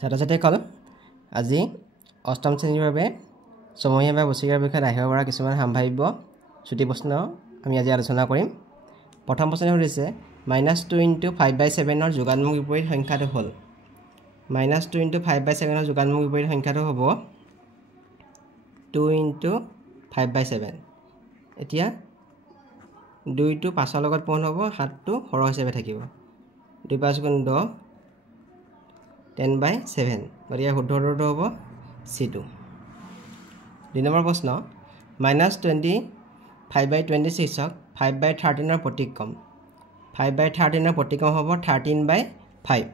ছাত্ৰ-ছাত্ৰীসকল আজি অষ্টম শ্ৰেণীৰ বাবে সমহীয়া বা বছৰীয়াৰ বিষয়ত আহিব পৰা কিছুমান সম্ভাৱ্য ছুটি প্ৰশ্ন আমি আজি আলোচনা কৰিম। প্ৰথম প্ৰশ্নটো হৈছে -2 × 5/7 ৰ যোগাত্মক বিপৰীত সংখ্যাটো হ'ল -2 × 5/7 ৰ যোগাত্মক বিপৰীত সংখ্যাটো হ'ব 2 × 5/7। এতিয়া 2টো 5ৰ লগত পূৰণ হ'ব, 7টো হৰ হিচাপে থাকিব। 2 × 5 = 10 10/7 গতিকে শুদ্ধ উত্তৰটো হ'ব C2। 2 নম্বৰ প্ৰশ্ন -25/26 ক 5/13 ৰ প্ৰতিক্ৰম 5/13 ৰ প্ৰতিক্ৰম হ'ব 13/5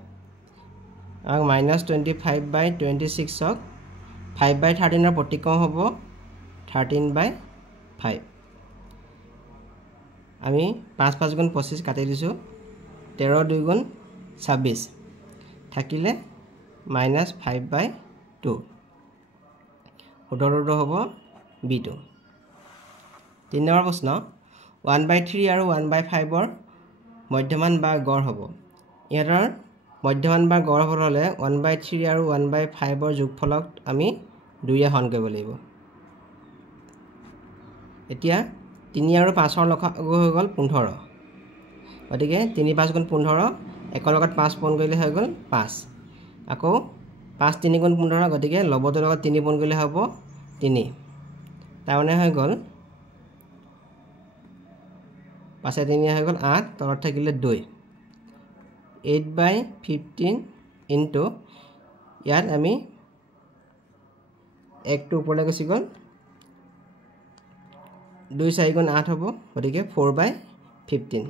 আৰু -25/26 ক 5/13 ৰ প্ৰতিক্ৰম হ'ব 13/5। আমি 5 × 5 = 25 কাটি দিছোঁ, 13 × 2 = 26 থাকিলে -5/2 উত্তৰটো হ'ব B2। 3 নম্বৰ প্ৰশ্ন 1/3 আৰু 1/5 ৰ মধ্যমান বা গড় হ'ব। ইহঁতৰ মধ্যমান বা গড় হ'ব হ'লে 1/3 আৰু 1/5 ৰ যোগফলক আমি 2ৰে হৰণ কৰিব লাগিব। এতিয়া 3 আৰু 5ৰ লসাগু হৈ গ'ল 15 গতিকে 3 × 5 = 15, 1ৰ লগত 5 পূৰণ কৰিলে হৈ গ'ল 5। আকৌ 5 × 3 = 15 গতিকে লবটোৰ লগত 3 পূৰণ কৰিলে হ'ব 3। তাৰমানে হৈ গ'ল 5 × 3 হৈ গ'ল 8, তলত থাকিলে 2। 8/15 ইনটু ইয়াত আমি 1টো ওপৰলৈ গুচি গ'ল, 2 × 4 = 8 হ'ব গতিকে 4/15।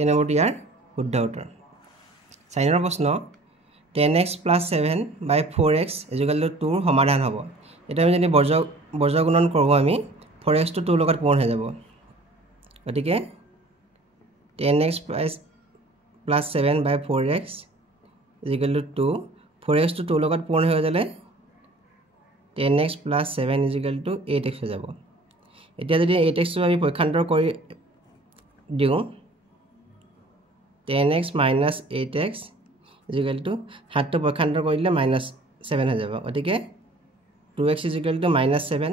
এই নম্বৰটো ইয়াৰ শুদ্ধ উত্তৰ। 4 নম্বৰ প্ৰশ্ন 10x + 7/4x = 2 ৰ সমাধান হ'ব। এতিয়া আমি যদি বৰ্জ গুণন কৰোঁ, আমি 4x টো 2 লগত পূৰণ হৈ যাব গতিকে 10x + 7/4x = 2। 4x টো 2 লগত পূৰণ হৈ গ'লে 10x + 7 = 8x হৈ যাব। এতিয়া যদি 8x টো আমি পক্ষান্তৰ কৰি দিওঁ, 10x - 8x = 7টো পক্ষান্তৰ কৰি দিলে -7 হৈ যাব গতিকে 2x = -7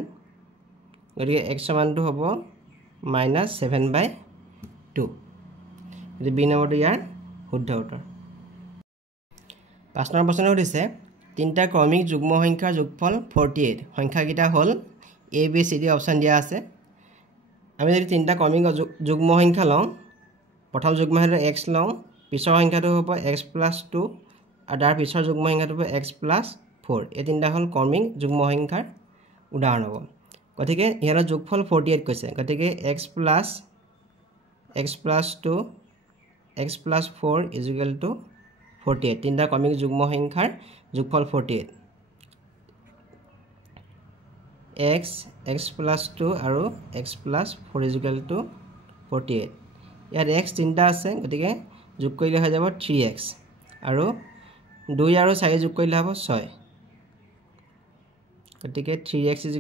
গতিকে x সমানটো হ'ব -7/2। বি নম্বৰটো ইয়াৰ শুদ্ধ উত্তৰ। 5 নম্বৰ প্ৰশ্ন সুধিছে 3টা ক্ৰমিক যুগ্ম সংখ্যাৰ যোগফল 48। সংখ্যাকেইটা হ'ল A, B, C, D option দিয়া আছে। আমি যদি 3টা ক্ৰমিক যুগ্ম সংখ্যা লওঁ, প্ৰথম যুগ্ম সংখ্যাটো x লওঁ, পিছৰ সংখ্যাটো হ'ব x + 2 আৰু তাৰ পিছৰ যুগ্ম সংখ্যাটো হ'ব x + 4। এই তিনিটা হ'ল ক্ৰমিক যুগ্ম সংখ্যাৰ উদাহৰণ হ'ব। গতিকে ইহঁতৰ যোগফল 48 কৈছে গতিকে x + 2 x + 4 = 48। তিনিটা ক্ৰমিক যুগ্ম সংখ্যাৰ যোগফল 48। x + 2 আৰু x + 4 = 48। ইয়াত x 3টা আছে গতিকে যোগ কৰিলে হৈ যাব 3x আৰু 2 আৰু 4 যোগ কৰিলে হ'ব 6 গতিকে 3x =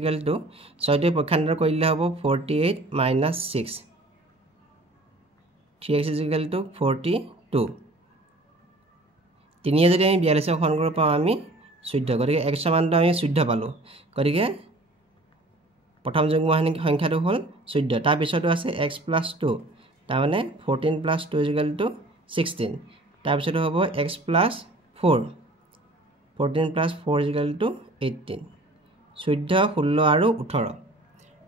6টো পক্ষান্তৰ কৰিলে হ'ব 48 - 6। 3x = 42। 3 যদি আমি 42ক হৰণ কৰিব পাওঁ আমি 14 গতিকে x সমানটো আমি 14 পালোঁ। গতিকে প্ৰথম যুগ্ম সংখ্যাটো হ'ল 14, তাৰপিছতো আছে x + 2 তাৰমানে 14 + 2 = 16। তাৰপিছতো হ'ব x + 4 14 + 4 = 18। 14, 16 আৰু 18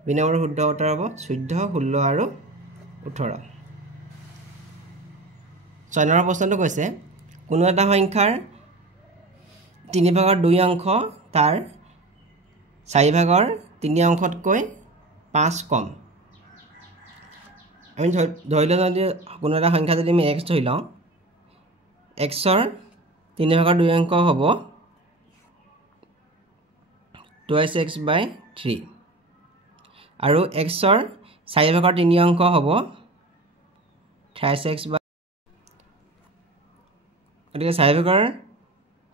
বি নম্বৰ শুদ্ধ উত্তৰ হ'ব 14, 16 আৰু 18। 6 নম্বৰ প্ৰশ্নটো কৈছে কোনো এটা সংখ্যাৰ 3/2 অংশ তাৰ 4/3 অংশতকৈ 5 কম। আমি ধৰি লওঁ যদি কোনো এটা সংখ্যা যদি আমি x ধৰি লওঁ, xৰ 3/2 অংশ হ'ব 2x/3 আৰু xৰ 4/3 অংশ হ'ব 3x/। গতিকে 4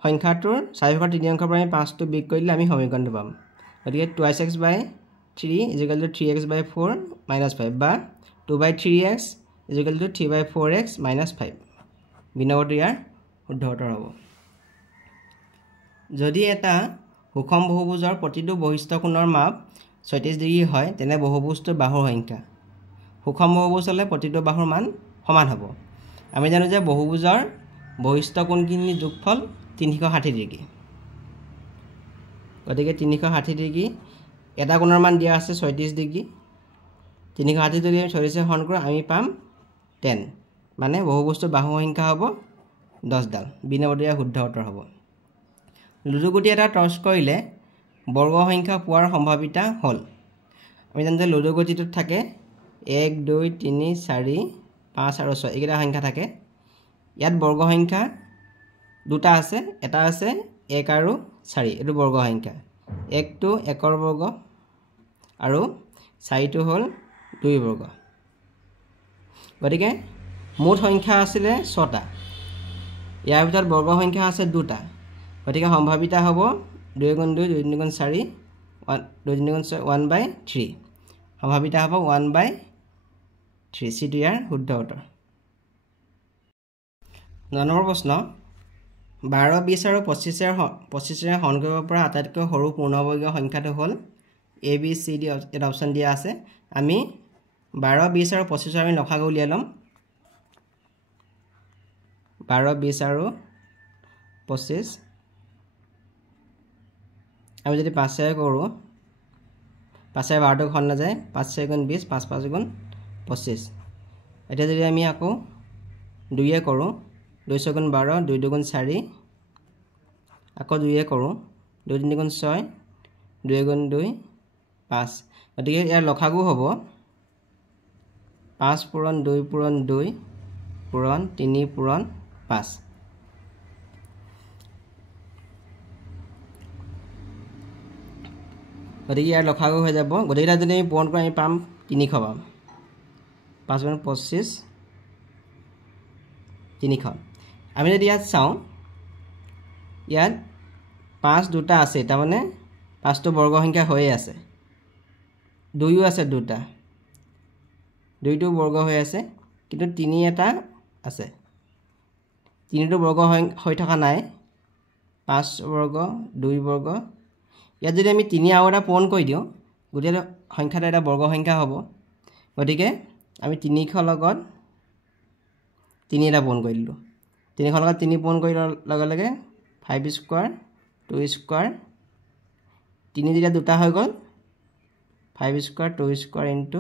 সংখ্যাটোৰ 4/3 অংশৰ পৰা আমি 5টো বিয়োগ কৰিলে আমি সমীকৰণটো পাম। গতিকে 2x/3 = 3x/4 - 5 বা 2/3x equal to 3/4x - 5 B নম্বৰটো ইয়াৰ শুদ্ধ উত্তৰ হ'ব যদি এটা সুষম বহুভুজৰ প্ৰতিটো বহিস্থ কোণৰ মাপ 36 ডিগ্ৰী হয় তেনে বহুভুজটোৰ বাহুৰ সংখ্যা সুষম বহুভুজ হ'লে প্ৰতিটো বাহুৰ মান সমান হ'ব আমি জানো যে বহুভুজৰ বহিস্থ কোণখিনিৰ যোগফল 360 ডিগ্ৰী গতিকে 360 ডিগ্ৰী এটা কোণৰ মান দিয়া আছে 36 ডিগ্ৰী 360 যদি 36 হৰণ কৰোঁ আমি পাম 10 মানে বহুভুজটোৰ বাহুৰ সংখ্যা হ'ব 10 ডাল বি নম্বৰটো ইয়াৰ শুদ্ধ উত্তৰ হ'ব লুডুগুটি এটা টছ কৰিলে বৰ্গ সংখ্যা পোৱাৰ সম্ভাৱিতা হ'ল আমি জানো যে লুডুগুটিটোত থাকে 1 2 3 4 5 আৰু 6 এইকেইটা সংখ্যা থাকে ইয়াত বৰ্গ সংখ্যা দুটা আছে এটা আছে 1 আৰু 4 এইটো বৰ্গ সংখ্যা 1টো 1ৰ বৰ্গ আৰু 4টো হ'ল 2 বৰ্গ গতিকে মুঠ সংখ্যা আছিল 6টা ইয়াৰ ভিতৰত বৰ্গ সংখ্যা আছে দুটা গতিকে সম্ভাৱিতা হ'ব 2 × 2 2 × 4 2 × 1/3 সম্ভাৱিতা হ'ব 1/3 সিটো ইয়াৰ শুদ্ধ উত্তৰ 9 নম্বৰ প্ৰশ্ন 12 20 আৰু 25 হৰণ কৰিব পৰা আটাইতকৈ সৰু পূৰ্ণবৰ্গীয় সংখ্যাটো হ'ল এ বি চি ডি এটা অপশ্যন দিয়া আছে আমি 12 20 আৰু 25 আমি লসাগু উলিয়াই ল'ম 12 20 আৰু 25 আমি যদি 5 কৰোঁ 5 12টো ঘন নাযায় 5 4 × 20 5 5 × 25 এতিয়া যদি আমি আকৌ 2 কৰোঁ 2 6 × 12 2 2 × 4 আকৌ 2 কৰোঁ 2 3 × 6 2 × 2 5 গতিকে ইয়াৰ লসাগু হ'ব 5 পূৰণ 2 পূৰণ 2 পূৰণ 3 পূৰণ 5 গতিকে ইয়াৰ লসাগু হৈ যাব গতিকেইটা যদি আমি পূৰণ কৰি আমি পাম 300 পাম 5 × 25 300 আমি যদি ইয়াত চাওঁ ইয়াত 5 দুটা আছে তাৰমানে 5টো বৰ্গ সংখ্যা হৈয়ে আছে 2ও আছে দুটা 2টো বৰ্গ হৈ আছে কিন্তু 3 এটা আছে 3টো বৰ্গ হৈ থকা নাই 5 বৰ্গ 2 বৰ্গ ইয়াত যদি আমি 3 আৰু এটা পূৰণ কৰি দিওঁ গোটেই সংখ্যাটো এটা বৰ্গ সংখ্যা হ'ব গতিকে আমি 300 লগত 3 এটা পূৰণ কৰি দিলোঁ 300 লগত 3 পূৰণ কৰি লগে লগে 5 স্কোৱাৰ 2 স্কোৱাৰ 3 যেতিয়া দুটা হৈ গ'ল 5 স্কোৱাৰ 2 স্কোৱাৰ ইনটু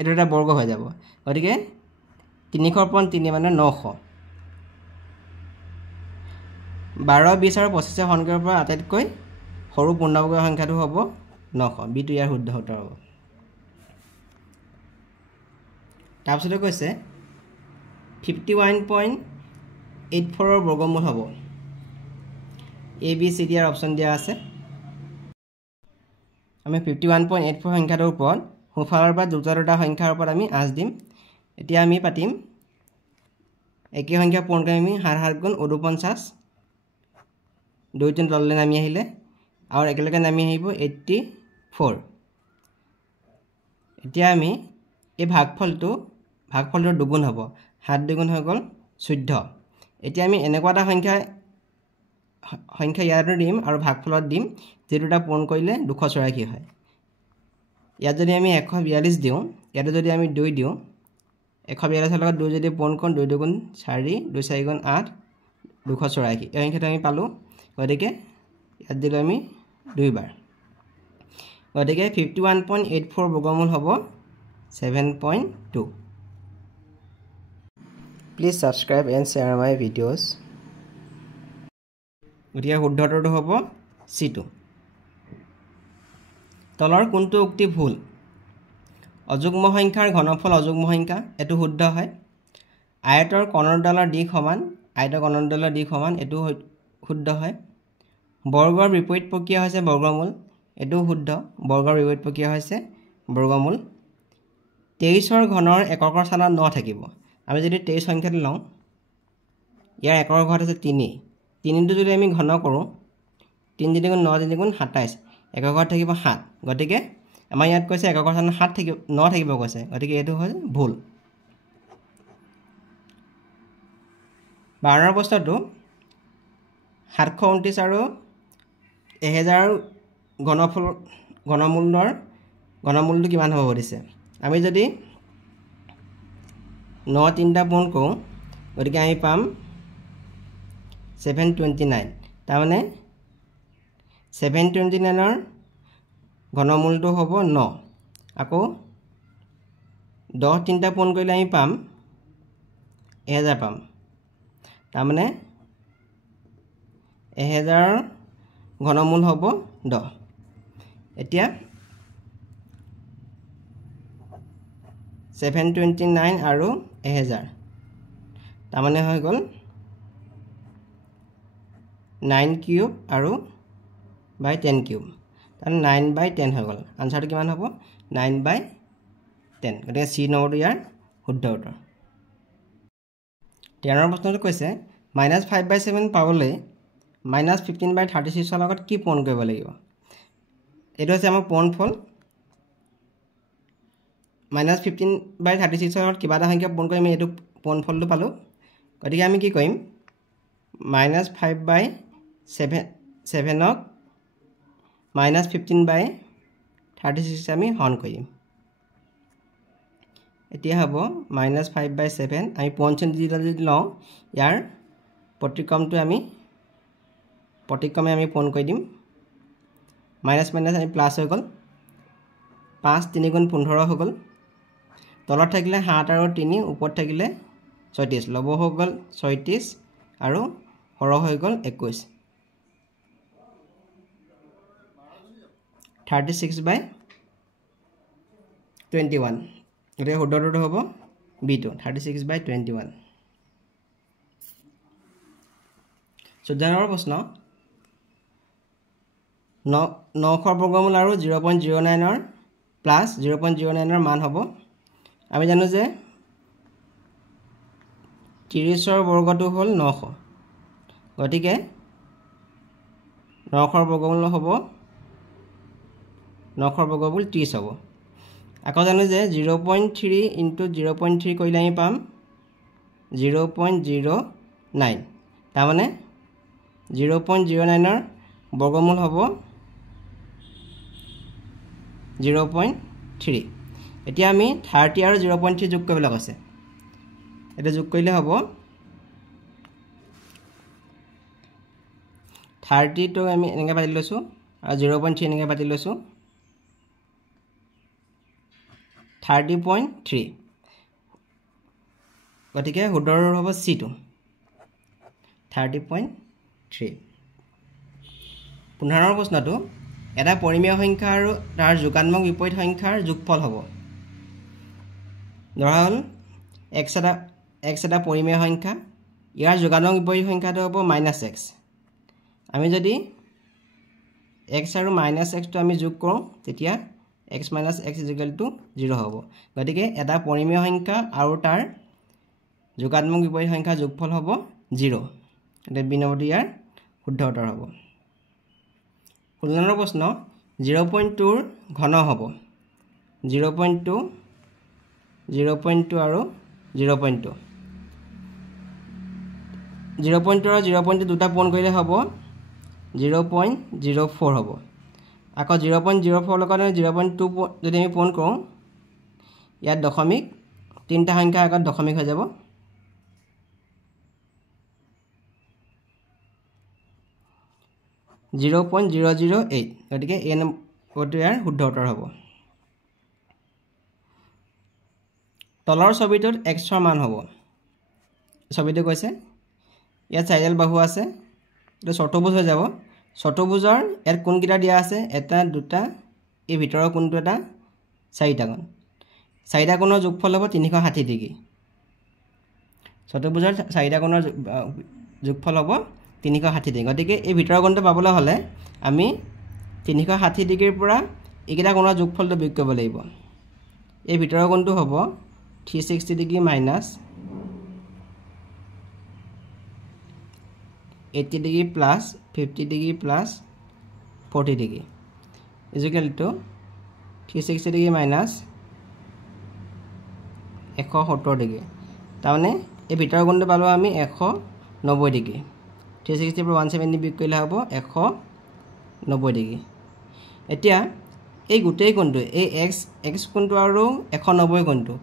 এইটো এটা বৰ্গ হৈ যাব গতিকে 300 ৰ 3 মানে 900 12 20 আৰু 25 হৰণ কৰিব পৰা আটাইতকৈ সৰু পূৰ্ণবৰ্গীয় সংখ্যাটো হ'ব 900 বিটো ইয়াৰ শুদ্ধ উত্তৰ হ'ব তাৰপিছতে কৈছে 51.84 ৰ বৰ্গমূল হ'ব A B C D option দিয়া আছে আমি 51.84 সংখ্যাটোৰ ওপৰত সোঁফালৰ পৰা দুটা সংখ্যাৰ ওপৰত আমি আঁচ দিম এতিয়া আমি পাতিম একে সংখ্যা পূৰণ কৰি আমি 7 7 গুণ 49 2 3 তললৈ নামি আহিলে আৰু একেলগে নামি আহিব 84 এতিয়া আমি এই ভাগফলটোৰ দুগুণ হ'ব 7 দুগুণ হৈ গ'ল 14 এতিয়া আমি এনেকুৱা এটা সংখ্যা ইয়াতো দিম আৰু ভাগফলত দিম যে দুটা পূৰণ কৰিলে 284 হয় ইয়াত যদি আমি 142 দিওঁ ইয়াতে যদি আমি 2 দিওঁ 142 লগত 2 যদি পূৰণ কৰোঁ 2 2 4 2 4 8 284 এই সংখ্যাটো আমি পালোঁ গতিকে ইয়াত দিলোঁ আমি 2 বাৰ গতিকে 51.84 বৰ্গমূল হ'ব 7.2 Please subscribe and share my videos গতিকে শুদ্ধ উত্তৰটো হ'ব C2 তলৰ কোনটো উক্তি ভুল অযুগ্ম সংখ্যাৰ ঘনফল অযুগ্ম সংখ্যা এটো শুদ্ধ হয় আয়তৰ কৰ্ণডালৰ দিশ সমান এটো শুদ্ধ হয় বৰ্গৰ বিপৰীত প্ৰক্ৰিয়া হৈছে বৰ্গমূল এটো শুদ্ধ বৰ্গৰ বিপৰীত প্ৰক্ৰিয়া হৈছে বৰ্গমূল 23ৰ ঘনৰ এককৰ স্থানত 9 থাকিব আমি যদি 23 সংখ্যাটো লওঁ ইয়াৰ একৰ ঘৰত আছে 3 3টো যদি আমি ঘন কৰোঁ 3 3 9 3 27 একৰ ঘৰত থাকিব 7 গতিকে আমাৰ ইয়াত কৈছে একৰ স্থানত 9 থাকিব কৈছে গতিকে এটো হ'ল ভুল 12 নম্বৰ প্ৰশ্নটো 729 আৰু 1000 ঘনমূলটো কিমান হ'ব দিছে আমি যদি 9 3টা পূৰণ কৰোঁ গতিকে আমি পাম 729 তাৰমানে 729ৰ ঘনমূলটো হ'ব 9 আকৌ 10 3টা পূৰণ কৰিলে আমি পাম 1000 পাম তাৰমানে 1000ৰ ঘনমূল হ'ব 10 এতিয়া 729 আৰু 1000 তাৰমানে হৈ গ'ল 9 কিউব আৰু বাই 10 কিউব তাৰমানে 9/10 হৈ গ'ল আনসাৰটো কিমান হ'ব 9/10 গতিকে চি নম্বৰটো ইয়াৰ শুদ্ধ উত্তৰ 13 প্ৰশ্নটো কৈছে -5/7 পাবলৈ -15/36 লগত কি পূৰণ কৰিব লাগিব এইটো হৈছে আমাৰ পূৰণফল -15/36 লগত কিবা এটা সংখ্যা পূৰণ কৰি আমি এইটো পূৰণফলটো পালোঁ গতিকে আমি কি কৰিম -5/7ক -15/36 আমি হৰণ কৰিম এতিয়া হ'ব -5/7 আমি পূৰণচিহ্ন যদি লওঁ ইয়াৰ প্ৰতিক্ৰমে আমি পূৰণ কৰি দিম মাইনাছ আমি প্লাছ হৈ গ'ল 5 3 × 15 হৈ গ'ল তলত থাকিলে 7 আৰু 3 ওপৰত থাকিলে 36 লব হৈ গ'ল 36 আৰু হৰ হৈ গ'ল 21 36/21 গতিকে শুদ্ধটো হ'ব B2 36/21 14 নম্বৰ প্ৰশ্ন 900 বৰ্গমূল আৰু 0.09 প্লাছ 0.09 মান হ'ব আমি জানো যে 30ৰ বৰ্গটো হ'ল 900 গতিকে 900ৰ বৰ্গমূল হ'ব 900ৰ বৰ্গমূল 30 হ'ব আকৌ জানো যে 0.3 * 0.3 কৰিলে আমি পাম 0.09 তাৰমানে 0.09ৰ বৰ্গমূল হ'ব 0.3 এতিয়া আমি 30 আৰু 0.3 যোগ কৰিবলৈ কৈছে এটা যোগ কৰিলে হ'ব 30 টো আমি এনেকৈ পাতি লৈছোঁ আৰু 0.3 এনেকৈ পাতি লৈছোঁ 30.3 গতিকে শুদ্ধৰ হ'ব C2 30.3 15 নম্বৰ প্ৰশ্নটো এটা পৰিমেয় সংখ্যা আৰু তাৰ যোগাত্মক বিপৰীত সংখ্যাৰ যোগফল হ'ব ধৰা হ'ল x এটা পৰিমেয় সংখ্যা ইয়াৰ যোগাত্মক বিপৰীত সংখ্যাটো হ'ব -x আমি যদি x আৰু -x টো আমি যোগ কৰোঁ তেতিয়া x - x = 0 হ'ব গতিকে এটা পৰিমেয় সংখ্যা আৰু তাৰ যোগাত্মক বিপৰীত সংখ্যাৰ যোগফল হ'ব 0 গতিকে বি নম্বৰটো ইয়াৰ শুদ্ধ উত্তৰ হ'ব 16 নম্বৰ প্ৰশ্ন 0.2ৰ ঘন হ'ব 0.2 0.2 আৰু 0.2 0.2 আৰু 0.2 দুটা পূৰণ কৰিলে হ'ব 0.04 হ'ব আকৌ 0.04 লগত 0.2 যদি আমি পূৰণ কৰোঁ ইয়াত দশমিক তিনিটা সংখ্যা আগত দশমিক হৈ যাব 0.008 গতিকে এই নম্বৰটো ইয়াৰ শুদ্ধ উত্তৰ হ'ব তলৰ ছবিটোত x ৰ মান হ'ব ছবিটো কৈছে ইয়াত চাৰিডাল বাহু আছে এটা চতুৰ্ভুজ হৈ যাব চতুৰ্ভুজৰ ইয়াত কোণকেইটা দিয়া আছে এটা দুটা এই ভিতৰৰ কোণটো এটা চাৰিটা কোণ চাৰিটা কোণৰ যোগফল হ'ব 360 ডিগ্ৰী চতুৰ্ভুজৰ চাৰিটা কোণৰ যোগফল হ'ব 360 ডিগ্ৰী গতিকে এই ভিতৰৰ কোণটো পাবলৈ হ'লে আমি 360 ডিগ্ৰীৰ পৰা এইকেইটা কোণৰ যোগফলটো বিয়োগ কৰিব লাগিব এই ভিতৰৰ কোণটো হ'ব 360 degree minus 80 degree plus 50 degree plus 40 degree equal to 360 degree minus 170 degree তাৰমানে এই ভিতৰৰ কোণটো পালোঁ আমি 170 90 ডিগ্ৰী 360 পৰা 170 বিয়োগ কৰিলে হ'ব 190 ডিগ্ৰী এতিয়া এই গোটেই কোণটো এই x কোণটো আৰু 190 কোণটো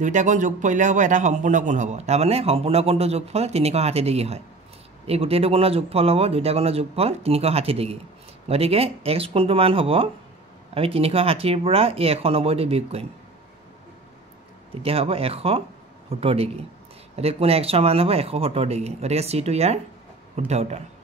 দুইটা কোণ যোগ কৰিলে হ'ব এটা সম্পূৰ্ণ কোণ হ'ব তাৰ মানে সম্পূৰ্ণ কোণটো যোগফল 360 ডিগ্ৰী হয় এই গোটেইটো কোণৰ যোগফল হ'ব দুইটা কোণৰ যোগফল 360 ডিগ্ৰী গতিকে x কোণটো মান হ'ব আমি 360 ৰ পৰা এই 190 টো বিয়োগ কৰিম তেতিয়া হ'ব 170 ডিগ্ৰী গতিকে কোণ x ৰ মান হ'ব 170 ডিগ্ৰী গতিকে c টো ইয়াৰ শুদ্ধ উত্তৰ